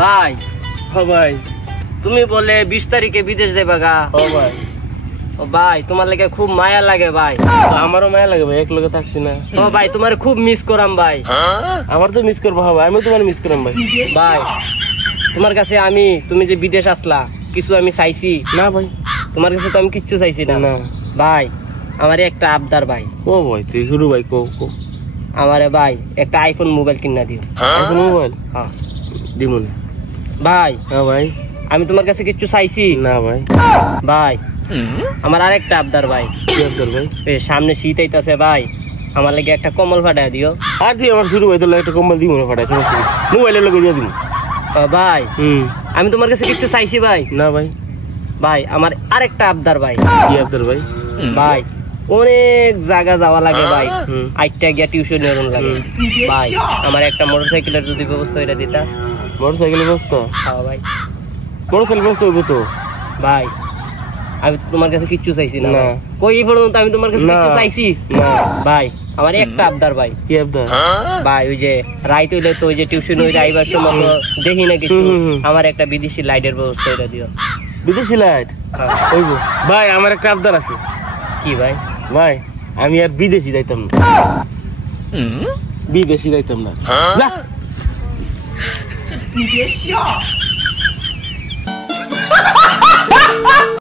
ভাই ও ভাই তুমি বলে 20 তারিখে বিদেশ যাবা গা। ও ভাই ও ভাই তোমার লাগে খুব মায়া লাগে ভাই। আমারও মায়া লাগে ভাই, এক লগে থাকছি না। ও ভাই তোমার খুব মিস করাম ভাই। আমার তো মিস করবো ভাই, আমি তোমার মিস করাম ভাই। ভাই তোমার কাছে তুমি যে বিদেশ আসলা কিছু আমি চাইছি না ভাই, তোমার কাছে তো আমি কিচ্ছু চাইছি না। না ভাই আমার একটা আবদার ভাই। ও ভাই তুই শুরু ভাই, কো কো। আমারে ভাই একটা আইফোন মোবাইল কিনা দিও। এখন মোবাইল হ্যাঁ দিমু না। ভাই হ্যাঁ ভাই। আমি তোমার কাছে কিচ্ছু চাইছি না ভাই। ভাই আমার আরেকটা আবদার ভাই। কি আবদার ভাই? সামনে শীত আইতাছে ভাই, আমার লাগে একটা কম্বল ফাটায় দিও। আর তুই আমার শুরু ভাই, তোর একটা কম্বল দিমু না ফাটাই, সমস্যা নেই, মোবাইলের লগে দিয়ে দিমু। ভাই আমি তোমার কাছে কিচ্ছু চাইছি ভাই। না ভাই। ভাই আমার আরেকটা আবদার ভাই। কি আবদার ভাই? ভাই অনেক জায়গা যাওয়া লাগে ভাই, আইটা গিয়া টিউশন নিয়রন লাগে ভাই। আমার একটা মোটরসাইকেলের যদি ব্যবস্থা এটা দিতা। মোটরসাইকেলের ব্যবস্থা? হ্যাঁ ভাই। মোটরসাইকেল ব্যবস্থা হইব তো ভাই আমি তো তোমার কাছে কিচ্ছু চাইছি না। না। কই পর্যন্ত আমি তোমার কাছে না। কিচ্ছু চাইছি না ভাই। আমার একটা আবদার ভাই। কি আবদার? ভাই ওই যে রাইত হইলে তো ওই যে টিউশন হইলে আইবার সময় তো দেখি না কিছু, আমার একটা বিদেশি লাইটের ব্যবস্থা এটা দিও। বিদেশি লাইট হইব ভাই? আমার একটা আবদার আছে। কি ভাই? ভাই আমি আর বিদেশি যাইতাম না, বিদেশি যাইতাম না। যা।